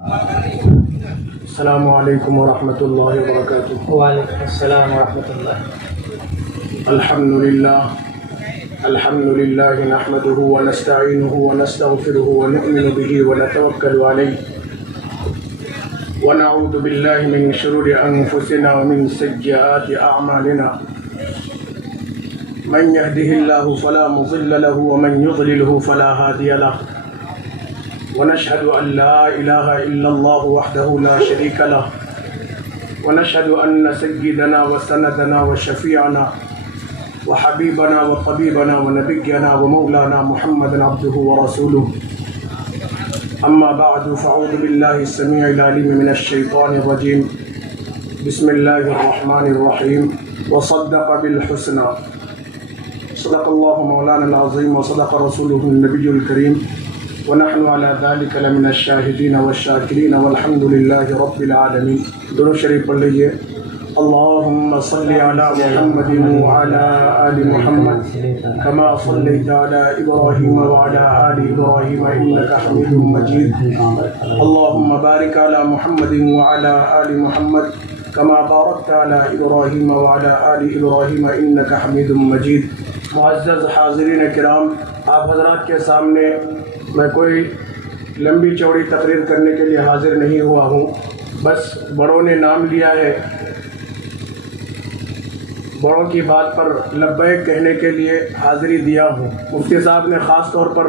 السلام علیکم ورحمۃ اللہ وبرکاتہ۔ وعلیکم السلام ورحمۃ اللہ۔ الحمد للہ نحمده ونستعینه ونستغفره ونؤمن به ونتوکل علیہ ونعوذ باللہ من شرور انفسنا ومن سیئات اعمالنا من يهده الله فلا مضل له ومن يضلله فلا هادي له ونشهد أن لا إله إلا الله وحده لا شريك له ونشهد أن سيدنا وسندنا وشفيعنا وحبيبنا وطبيبنا ونبينا ومولانا محمد عبده ورسوله أما بعد فأعوذ بالله السميع العليم من الشيطان الرجيم بسم الله الرحمن الرحيم وصدق بالحسنى صدق الله مولانا العظيم وصدق رسوله النبي الكريم ونحن على ذلك لمن الشاهدين والشاكرين والحمد لله رب العالمين۔ درود شریف پڑھ لیجئے۔ اللهم صل على محمد وعلى آل محمد كما صليت على إبراهيم وعلى آل إبراهيم إنك حميد مجيد۔ اللهم بارك على محمد وعلى آل محمد كما باركت على إبراهيم وعلى آل إبراهيم إنك حميد مجيد۔ معزز حاضرین کرام، آپ حضرات کے سامنے میں کوئی لمبی چوڑی تقریر کرنے کے لیے حاضر نہیں ہوا ہوں، بس بڑوں نے نام لیا ہے، بڑوں کی بات پر لبیک کہنے کے لیے حاضری دیا ہوں۔ مفتی صاحب نے خاص طور پر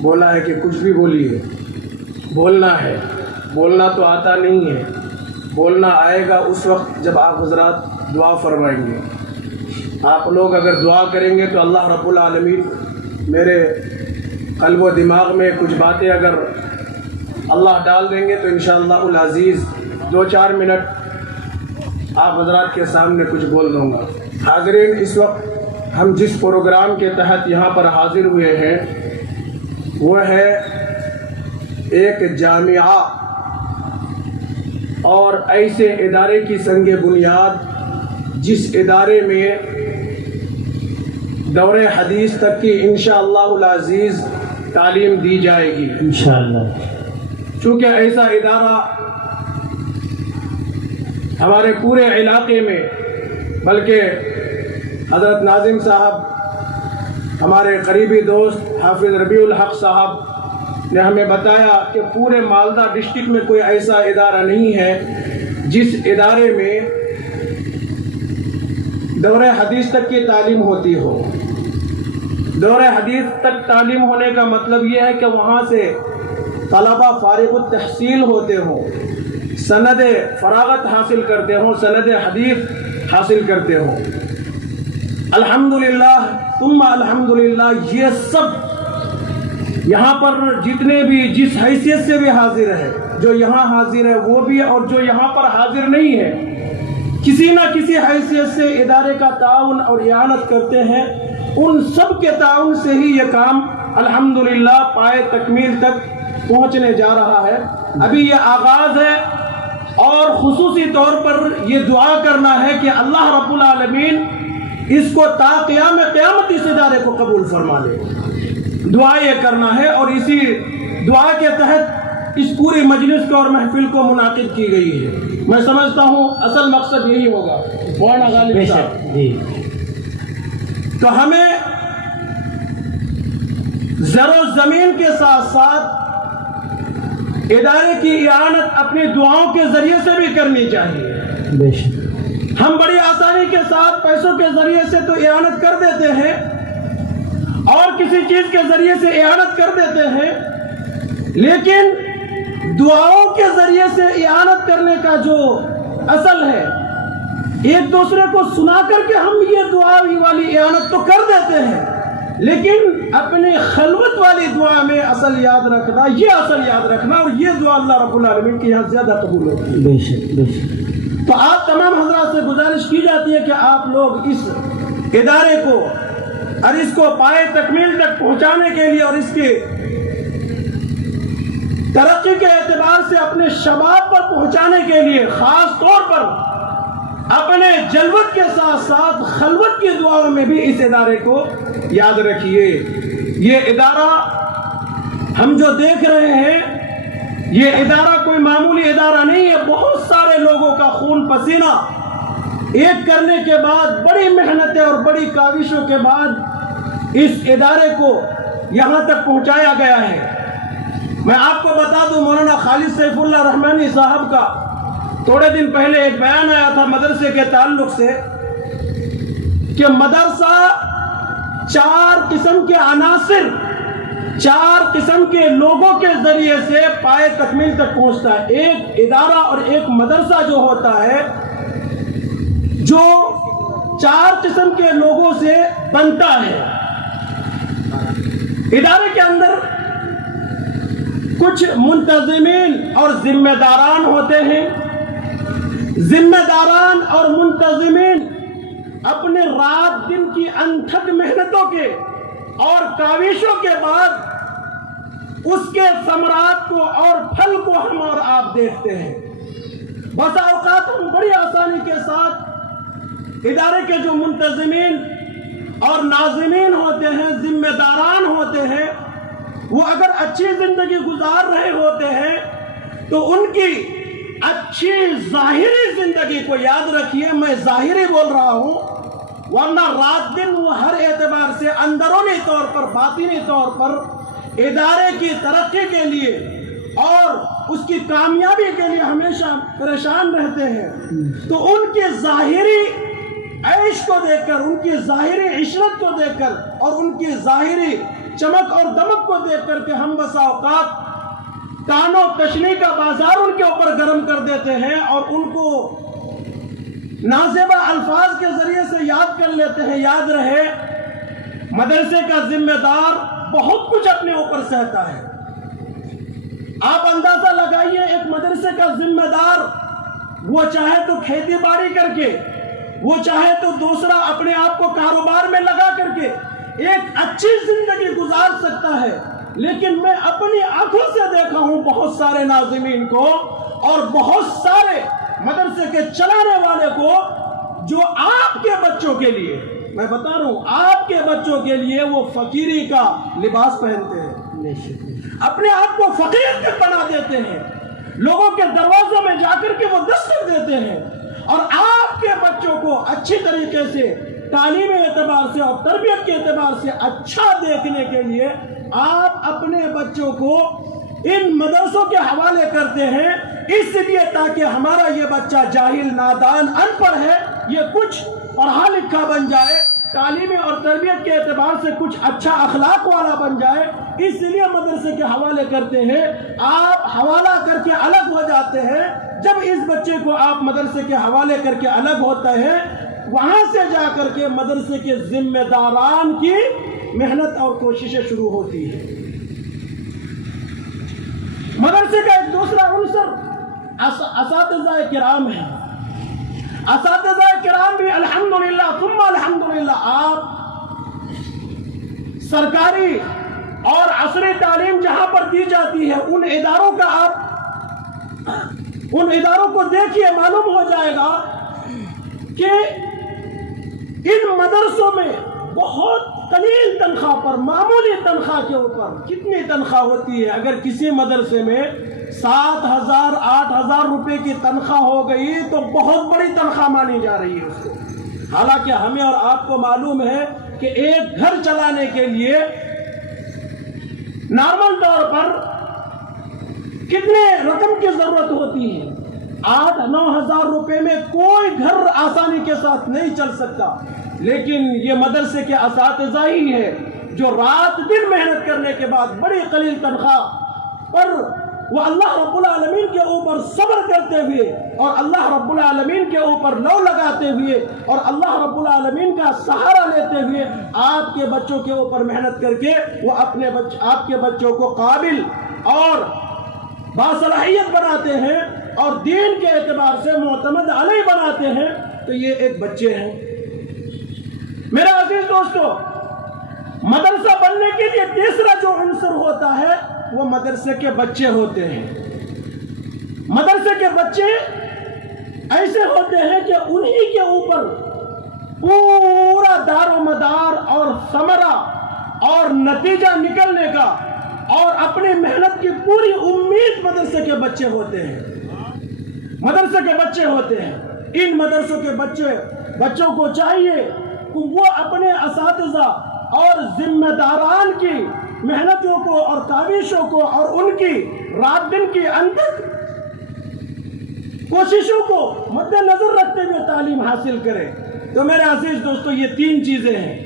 بولا ہے کہ کچھ بھی بولیے، بولنا ہے، بولنا تو آتا نہیں ہے، بولنا آئے گا اس وقت جب آپ حضرات دعا فرمائیں گے۔ آپ لوگ اگر دعا کریں گے تو اللہ رب العالمین میرے قلب و دماغ میں کچھ باتیں اگر اللہ ڈال دیں گے تو انشاءاللہ العزیز 2-4 منٹ آپ حضرات کے سامنے کچھ بول دوں گا۔ حاضرین، اس وقت ہم جس پروگرام کے تحت یہاں پر حاضر ہوئے ہیں وہ ہے ایک جامعہ اور ایسے ادارے کی سنگ بنیاد جس ادارے میں دور حدیث تک کی انشاءاللہ العزیز تعلیم دی جائے گی انشاءاللہ۔ چونکہ ایسا ادارہ ہمارے پورے علاقے میں، بلکہ حضرت ناظم صاحب، ہمارے قریبی دوست حافظ ربیع الحق صاحب نے ہمیں بتایا کہ پورے مالدہ ڈسٹرکٹ میں کوئی ایسا ادارہ نہیں ہے جس ادارے میں دور حدیث تک کی تعلیم ہوتی ہو۔ دور حدیث تک تعلیم ہونے کا مطلب یہ ہے کہ وہاں سے طلبہ فارغ التحصیل ہوتے ہوں، سند فراغت حاصل کرتے ہوں، سند حدیث حاصل کرتے ہوں۔ الحمدللہ ثم الحمدللہ، یہ سب یہاں پر جتنے بھی جس حیثیت سے بھی حاضر ہے، جو یہاں حاضر ہے وہ بھی اور جو یہاں پر حاضر نہیں ہے، کسی نہ کسی حیثیت سے ادارے کا تعاون اور اعانت کرتے ہیں۔ ان سب کے تعاون سے ہی یہ کام الحمدللہ پائے تکمیل تک پہنچنے جا رہا ہے۔ ابھی یہ آغاز ہے اور خصوصی طور پر یہ دعا کرنا ہے کہ اللہ رب العالمین اس کو تا قیام قیامت اس ادارے کو قبول فرما لے۔ دعا یہ کرنا ہے اور اسی دعا کے تحت اس پوری مجلس کو اور محفل کو منعقد کی گئی ہے۔ میں سمجھتا ہوں اصل مقصد یہی ہوگا۔ مولانا غالب صاحب جی، تو ہمیں زر و زمین کے ساتھ ساتھ ادارے کی اعانت اپنی دعاؤں کے ذریعے سے بھی کرنی چاہیے۔ بے شک۔ ہم بڑی آسانی کے ساتھ پیسوں کے ذریعے سے تو اعانت کر دیتے ہیں اور کسی چیز کے ذریعے سے اعانت کر دیتے ہیں، لیکن دعاؤں کے ذریعے سے اعانت کرنے کا جو اصل ہے، ایک دوسرے کو سنا کر کے ہم یہ دعا والی اعانت تو کر دیتے ہیں، لیکن اپنی خلوت والی دعا میں اصل یاد رکھنا، یہ اصل یاد رکھنا، اور یہ دعا اللہ رب العالمین کے یہاں زیادہ قبول ہوتی ہے۔ بے شک بے شک۔ تو آپ تمام حضرات سے گزارش کی جاتی ہے کہ آپ لوگ اس ادارے کو اور اس کو پائے تکمیل تک پہنچانے کے لیے اور اس کی ترقی کے اعتبار سے اپنے شباب پر پہنچانے کے لیے خاص طور پر اپنے جلوت کے ساتھ ساتھ خلوت کی دعاؤں میں بھی اس ادارے کو یاد رکھیے۔ یہ ادارہ ہم جو دیکھ رہے ہیں یہ ادارہ کوئی معمولی ادارہ نہیں ہے، بہت سارے لوگوں کا خون پسینہ ایک کرنے کے بعد، بڑی محنتیں اور بڑی کاوشوں کے بعد اس ادارے کو یہاں تک پہنچایا گیا ہے۔ میں آپ کو بتا دوں، مولانا خالد سیف اللہ رحمانی صاحب کا تھوڑے دن پہلے ایک بیان آیا تھا مدرسے کے تعلق سے کہ مدرسہ 4 قسم کے عناصر، 4 قسم کے لوگوں کے ذریعے سے پائے تکمیل تک پہنچتا ہے۔ ایک ادارہ اور ایک مدرسہ جو ہوتا ہے، جو 4 قسم کے لوگوں سے بنتا ہے۔ ادارے کے اندر کچھ منتظمین اور ذمہ داران ہوتے ہیں۔ ذمہ داران اور منتظمین اپنے رات دن کی انتھک محنتوں کے اور کاوشوں کے بعد اس کے ثمرات کو اور پھل کو ہم اور آپ دیکھتے ہیں۔ بسا اوقات ہم بڑی آسانی کے ساتھ ادارے کے جو منتظمین اور ناظمین ہوتے ہیں، ذمہ داران ہوتے ہیں، وہ اگر اچھی زندگی گزار رہے ہوتے ہیں تو ان کی اچھی ظاہری زندگی کو یاد رکھیے، میں ظاہری بول رہا ہوں، ورنہ رات دن وہ ہر اعتبار سے اندرونی طور پر، باطنی طور پر ادارے کی ترقی کے لیے اور اس کی کامیابی کے لیے ہمیشہ پریشان رہتے ہیں۔ تو ان کے ظاہری عیش کو دیکھ کر، ان کی ظاہری عشرت کو دیکھ کر اور ان کی ظاہری چمک اور دمک کو دیکھ کر کے ہم بسا اوقات تان و تشنی کا بازار ان کے اوپر گرم کر دیتے ہیں اور ان کو نازیبہ الفاظ کے ذریعے سے یاد کر لیتے ہیں۔ یاد رہے، مدرسے کا ذمہ دار بہت کچھ اپنے اوپر سہتا ہے۔ آپ اندازہ لگائیے، ایک مدرسے کا ذمہ دار وہ چاہے تو کھیتی باڑی کر کے، وہ چاہے تو دوسرا اپنے آپ کو کاروبار میں لگا کر کے ایک اچھی زندگی گزار سکتا ہے، لیکن میں اپنی آنکھوں سے دیکھا ہوں بہت سارے ناظمین کو اور بہت سارے مدرسے کے چلانے والے کو جو آپ کے بچوں کے لیے، میں بتا رہا ہوں، آپ کے بچوں کے لیے وہ فقیری کا لباس پہنتے ہیں، اپنے آپ کو فقیر تک بنا دیتے ہیں، لوگوں کے دروازوں میں جا کر کے وہ دستک دیتے ہیں، اور آپ کے بچوں کو اچھی طریقے سے تعلیمی اعتبار سے اور تربیت کے اعتبار سے اچھا دیکھنے کے لیے آپ اپنے بچوں کو ان مدرسوں کے حوالے کرتے ہیں، اس لیے تاکہ ہمارا یہ بچہ جاہل، نادان، ان پڑھ ہے، یہ کچھ پڑھا لکھا بن جائے، تعلیمی اور تربیت کے اعتبار سے کچھ اچھا اخلاق والا بن جائے، اس لیے مدرسے کے حوالے کرتے ہیں۔ آپ حوالہ کر کے الگ ہو جاتے ہیں۔ جب اس بچے کو آپ مدرسے کے حوالے کر کے الگ ہوتا ہے، وہاں سے جا کر کے مدرسے کے ذمہ داران کی محنت اور کوششیں شروع ہوتی ہیں۔ مدرسے کا ایک دوسرا عنصر اساتذہ کرام ہے۔ اساتذہ کرام بھی الحمدللہ ثم الحمدللہ، آپ سرکاری اور عصری تعلیم جہاں پر دی جاتی ہے، ان اداروں کو دیکھیے، معلوم ہو جائے گا کہ ان مدرسوں میں بہت قلیل تنخواہ پر، معمولی تنخواہ کے اوپر کتنی تنخواہ ہوتی ہے؟ اگر کسی مدرسے میں 7,000 8,000 روپے کی تنخواہ ہو گئی تو بہت بڑی تنخواہ مانی جا رہی ہے اس کو۔ حالانکہ ہمیں اور آپ کو معلوم ہے کہ ایک گھر چلانے کے لیے نارمل طور پر کتنے رقم کی ضرورت ہوتی ہے؟ 8-9 ہزار روپے میں کوئی گھر آسانی کے ساتھ نہیں چل سکتا، لیکن یہ مدرسے کے اساتذہ ہی ہے جو رات دن محنت کرنے کے بعد بڑی قلیل تنخواہ پر وہ اللہ رب العالمین کے اوپر صبر کرتے ہوئے اور اللہ رب العالمین کے اوپر لو لگاتے ہوئے اور اللہ رب العالمین کا سہارا لیتے ہوئے آپ کے بچوں کے اوپر محنت کر کے وہ آپ کے بچوں کو قابل اور باصلاحیت بناتے ہیں اور دین کے اعتبار سے معتمد علیہ بناتے ہیں۔ تو یہ ایک بچے ہیں۔ میرے عزیز دوستو، مدرسہ بننے کے لیے تیسرا جو عنصر ہوتا ہے وہ مدرسے کے بچے ہوتے ہیں۔ مدرسے کے بچے ایسے ہوتے ہیں کہ انہی کے اوپر پورا دار و مدار اور ثمرہ اور نتیجہ نکلنے کا اور اپنی محنت کی پوری امید مدرسے کے بچے ہوتے ہیں، مدرسے کے بچے ہوتے ہیں۔ ان مدرسوں کے بچوں کو چاہیے کہ وہ اپنے اساتذہ اور ذمہ داران کی محنتوں کو اور کاوشوں کو اور ان کی رات دن کی انتھک کوششوں کو مد نظر رکھتے ہوئے تعلیم حاصل کرے۔ تو میرے عزیز دوستو، یہ 3 چیزیں ہیں۔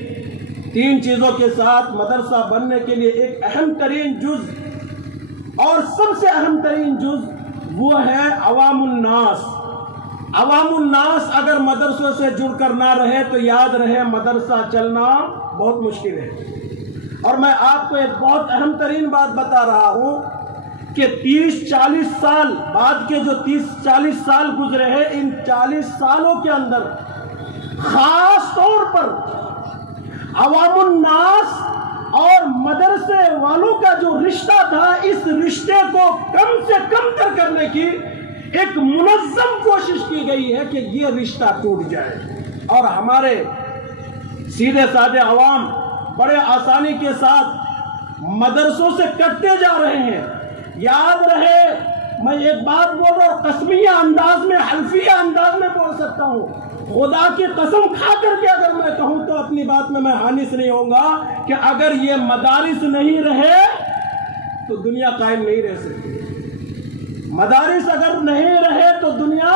3 چیزوں کے ساتھ مدرسہ بننے کے لیے ایک اہم ترین جز اور سب سے اہم ترین جز وہ ہے عوام الناس۔ عوام الناس اگر مدرسوں سے جڑ کر نہ رہے تو یاد رہے مدرسہ چلنا بہت مشکل ہے۔ اور میں آپ کو ایک بہت اہم ترین بات بتا رہا ہوں کہ 30-40 سال بعد کے جو 30-40 سال گزرے ہیں، ان 40 سالوں کے اندر خاص طور پر عوام الناس اور مدرسے والوں کا جو رشتہ تھا، اس رشتے کو کم سے کم تر کرنے کی ایک منظم کوشش کی گئی ہے کہ یہ رشتہ ٹوٹ جائے، اور ہمارے سیدھے سادے عوام بڑے آسانی کے ساتھ مدرسوں سے کٹتے جا رہے ہیں۔ یاد رہے، میں ایک بات بول رہا ہوں، قسمیہ انداز میں، حلفیہ انداز میں بول سکتا ہوں، خدا کی قسم کھا کر کے اگر میں کہوں تو اپنی بات میں حانث نہیں ہوں گا کہ اگر یہ مدارس نہیں رہے تو دنیا قائم نہیں رہ سکتی۔ مدارس اگر نہیں رہے تو دنیا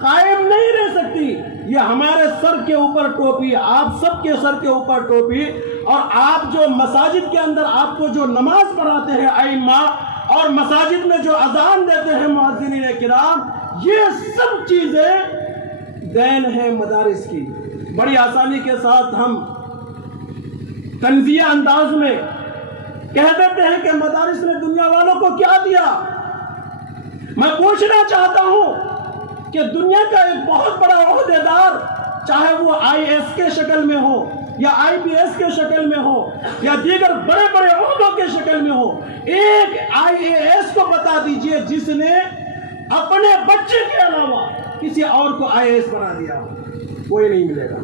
قائم نہیں رہ سکتی۔ یہ ہمارے سر کے اوپر ٹوپی، آپ سب کے سر کے اوپر ٹوپی، اور آپ جو مساجد کے اندر آپ کو جو نماز پڑھاتے ہیں ائمہ، اور مساجد میں جو اذان دیتے ہیں مؤذنین کرام، یہ سب چیزیں دین ہے مدارس کی۔ بڑی آسانی کے ساتھ ہم تنزیہ انداز میں کہہ دیتے ہیں کہ مدارس نے دنیا والوں کو کیا دیا۔ میں پوچھنا چاہتا ہوں کہ دنیا کا ایک بہت بڑا عہدیدار، چاہے وہ IAS کے شکل میں ہو یا IPS کے شکل میں ہو یا دیگر بڑے بڑے عہدوں کے شکل میں ہو، ایک IAS کو بتا دیجئے جس نے اپنے بچے کے علاوہ کسی اور کو IAS بنا دیا ہو، کوئی نہیں ملے گا۔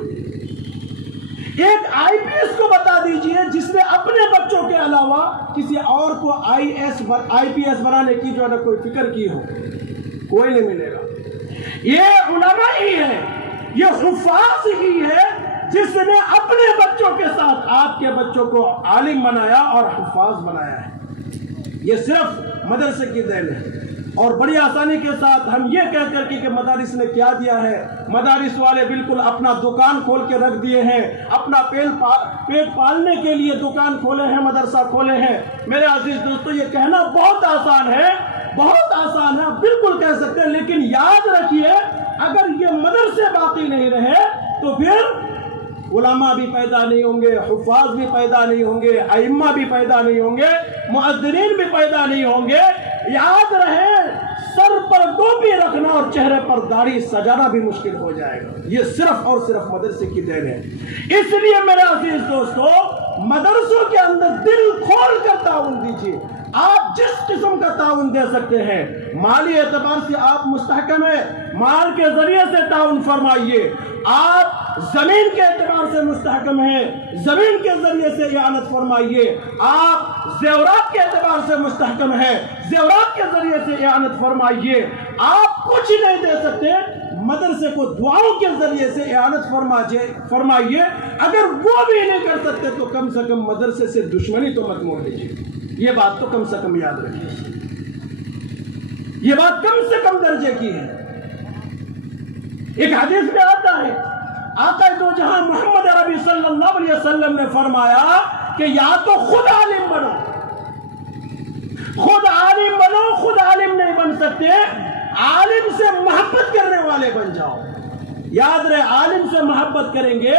ایک IPS کو بتا دیجئے جس نے اپنے بچوں کے علاوہ کسی اور کو IPS بنانے کی جو ہے کوئی فکر کی ہو، کوئی نہیں ملے گا۔ یہ علماء ہی ہے، یہ حفاظ ہی ہے جس نے اپنے بچوں کے ساتھ آپ کے بچوں کو عالم بنایا اور حفاظ بنایا ہے۔ یہ صرف مدرسے کی دین ہے۔ اور بڑی آسانی کے ساتھ ہم یہ کہہ کر کہ مدارس نے کیا دیا ہے، مدارس والے بالکل اپنا دکان کھول کے رکھ دیے ہیں، اپنا پیٹ پالنے کے لیے دکان کھولے ہیں، مدرسہ کھولے ہیں۔ میرے عزیز دوستو، یہ کہنا بہت آسان ہے، بہت آسان ہے، بالکل کہہ سکتے ہیں، لیکن یاد رکھیے اگر یہ مدرسے باقی نہیں رہے تو پھر علماء بھی پیدا نہیں ہوں گے، حفاظ بھی پیدا نہیں ہوں گے، ائمہ بھی پیدا نہیں ہوں گے، مؤذنین بھی پیدا نہیں ہوں گے۔ یاد رہے، سر پر ٹوپی رکھنا اور چہرے پر داڑھی سجانا بھی مشکل ہو جائے گا۔ یہ صرف اور صرف مدرسے کی دین ہے۔ اس لیے میرے عزیز دوستو، مدرسوں کے اندر دل کھول کر تعاون دیجیے۔ آپ جس قسم کا تعاون دے سکتے ہیں، مالی اعتبار سے آپ مستحکم ہیں، مال کے ذریعے سے تعاون فرمائیے۔ آپ زمین کے اعتبار سے مستحکم ہیں، زمین کے ذریعے سے اعانت فرمائیے۔ آپ زیورات کے اعتبار سے مستحکم ہیں، زیورات کے ذریعے سے اعانت فرمائیے۔ آپ کچھ نہیں دے سکتے، مدرسے کو دعاؤں کے ذریعے سے اعانت فرمائیے۔ اگر وہ بھی نہیں کر سکتے تو کم سے کم مدرسے سے دشمنی تو مت موڑ لیجیے۔ یہ بات تو کم سے کم یاد رکھیے، یہ بات کم سے کم درجے کی ہے۔ ایک حدیث میں آتا ہے، آقا دو جہاں محمد عربی صلی اللہ علیہ وسلم نے فرمایا کہ یا تو خود عالم بنو، خود عالم بنو، خود عالم نہیں بن سکتے، عالم سے محبت کرنے والے بن جاؤ۔ یاد رہے، عالم سے محبت کریں گے،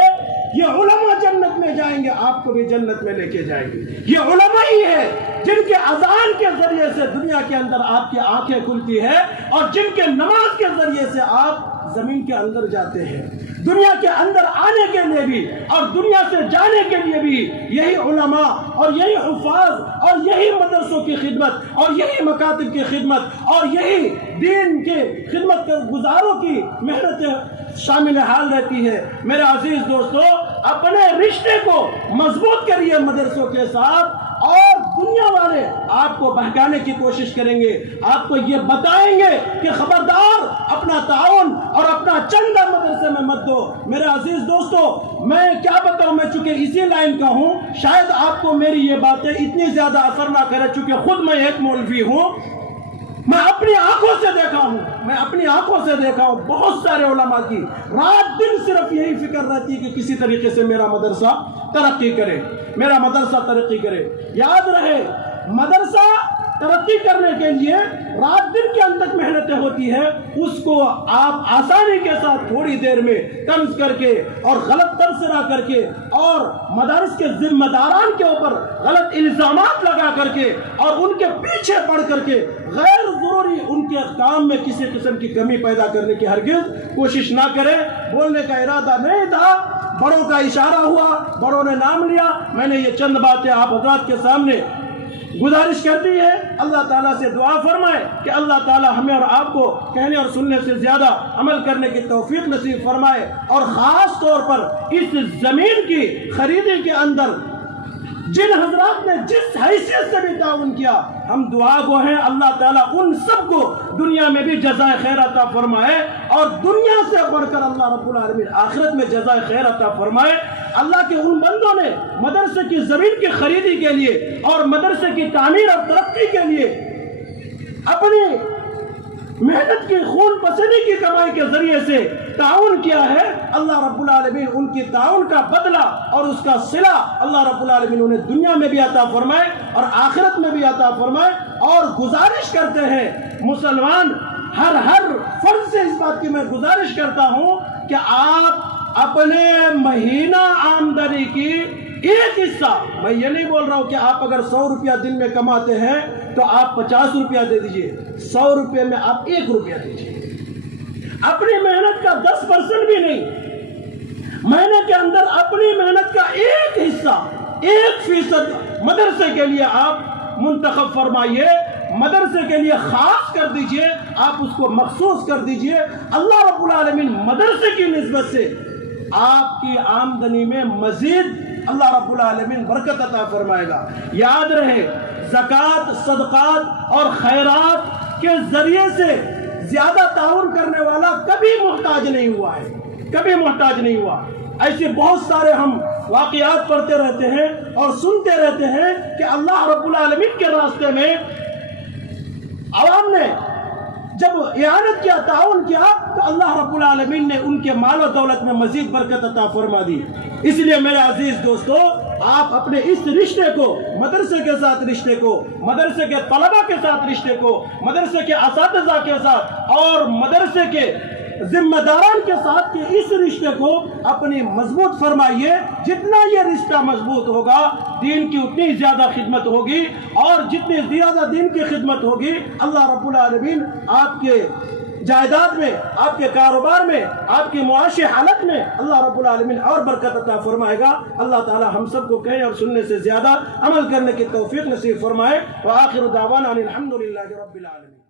یہ علماء جنت میں جائیں گے، آپ کو بھی جنت میں لے کے جائیں گے۔ یہ علماء ہی ہے جن کے اذان کے ذریعے سے دنیا کے اندر آپ کی آنکھیں کھلتی ہے، اور جن کے نماز کے ذریعے سے آپ زمین کے اندر جاتے ہیں۔ دنیا کے اندر آنے کے لیے بھی اور دنیا سے جانے کے لیے بھی یہی علماء اور یہی حفاظ اور یہی مدرسوں کی خدمت اور یہی مکاتب کی خدمت اور یہی دین کے خدمت کے گزاروں کی محنت شامل حال رہتی ہے۔ میرے عزیز دوستو، اپنے رشتے کو مضبوط کریے مدرسوں کے ساتھ، اور دنیا والے آپ کو بہکانے کی کوشش کریں گے، آپ کو یہ بتائیں گے کہ خبردار اپنا تعاون اور اپنا چندہ مدرسے میں مت دو۔ میرے عزیز دوستو، میں کیا بتاؤں، میں چونکہ اسی لائن کا ہوں، شاید آپ کو میری یہ باتیں اتنی زیادہ اثر نہ کرے، چونکہ خود میں ایک مولوی ہوں۔ میں اپنی آنکھوں سے دیکھا ہوں بہت سارے علماء کی رات دن صرف یہی فکر رہتی ہے کہ کسی طریقے سے میرا مدرسہ ترقی کرے۔ یاد رہے، مدرسہ ترقی کرنے کے لیے رات دن کے اندر محنتیں ہوتی ہے، اس کو آپ آسانی کے ساتھ تھوڑی دیر میں طنز کر کے اور غلط تبصرہ کر کے اور مدارس کے ذمہ داران کے اوپر غلط الزامات لگا کر کے اور ان کے پیچھے پڑ کر کے غیر ضروری ان کے کام میں کسی قسم کی کمی پیدا کرنے کی ہرگز کوشش نہ کرے۔ بولنے کا ارادہ نہیں تھا، بڑوں کا اشارہ ہوا، بڑوں نے نام لیا، میں نے یہ چند باتیں آپ حضرات کے سامنے گزارش کرتی ہے۔ اللہ تعالیٰ سے دعا فرمائے کہ اللہ تعالیٰ ہمیں اور آپ کو کہنے اور سننے سے زیادہ عمل کرنے کی توفیق نصیب فرمائے، اور خاص طور پر اس زمین کی خریدی کے اندر جن حضرات نے جس حیثیت سے بھی تعاون کیا، ہم دعا گو ہیں اللہ تعالیٰ ان سب کو دنیا میں بھی جزائے خیر عطا فرمائے، اور دنیا سے بڑھ کر اللہ رب العالمین آخرت میں جزائے خیر عطا فرمائے۔ اللہ کے ان بندوں نے مدرسے کی زمین کی خریدی کے لیے اور مدرسے کی تعمیر اور ترقی کے لیے اپنی محنت کی خون پسینے کی کمائی کے ذریعے سے تعاون کیا ہے، اللہ رب العالمین ان کی تعاون کا بدلہ اور اس کا صلہ اللہ رب العالمین انہیں دنیا میں بھی عطا فرمائے اور آخرت میں بھی عطا فرمائے۔ اور گزارش کرتے ہیں مسلمان، ہر فرد سے اس بات کی میں گزارش کرتا ہوں کہ آپ اپنے مہینہ آمدنی کی ایک حصہ، میں یہ نہیں بول رہا ہوں کہ آپ اگر 100 روپیہ دن میں کماتے ہیں تو آپ 50 روپیہ دے دیجئے، 100 روپے میں آپ 1 روپیہ دیجئے، اپنی محنت کا 10% بھی نہیں، مہینے کے اندر اپنی محنت کا ایک حصہ، 1% مدرسے کے لیے آپ منتخب فرمائیے، مدرسے کے لیے خاص کر دیجئے، آپ اس کو مخصوص کر دیجئے۔ اللہ رب العالمین مدرسے کی نسبت سے آپ کی آمدنی میں مزید اللہ رب العالمین برکت عطا فرمائے گا۔ یاد رہے، زکوٰۃ، صدقات اور خیرات کے ذریعے سے زیادہ تعاون کرنے والا کبھی محتاج نہیں ہوا۔ ایسے بہت سارے ہم واقعات پڑھتے رہتے ہیں اور سنتے رہتے ہیں کہ اللہ رب العالمین کے راستے میں عوام نے جب اعانت کیا، تعاون کیا، تو اللہ رب العالمین نے ان کے مال و دولت میں مزید برکت عطا فرما دی۔ اس لیے میرے عزیز دوستو، آپ اپنے اس رشتے کو، مدرسے کے ساتھ رشتے کو، مدرسے کے طلبہ کے ساتھ رشتے کو، مدرسے کے اساتذہ کے ساتھ اور مدرسے کے ذمہ داران کے ساتھ کے اس رشتے کو اپنی مضبوط فرمائیے۔ جتنا یہ رشتہ مضبوط ہوگا، دین کی اتنی زیادہ خدمت ہوگی، اور جتنی زیادہ دین کی خدمت ہوگی، اللہ رب العالمین آپ کے جائیداد میں، آپ کے کاروبار میں، آپ کی معاشی حالت میں اللہ رب العالمین اور برکت عطا فرمائے گا۔ اللہ تعالی ہم سب کو کہنے اور سننے سے زیادہ عمل کرنے کی توفیق نصیب فرمائے۔ وآخر دعوانا الحمدللہ رب العالمین۔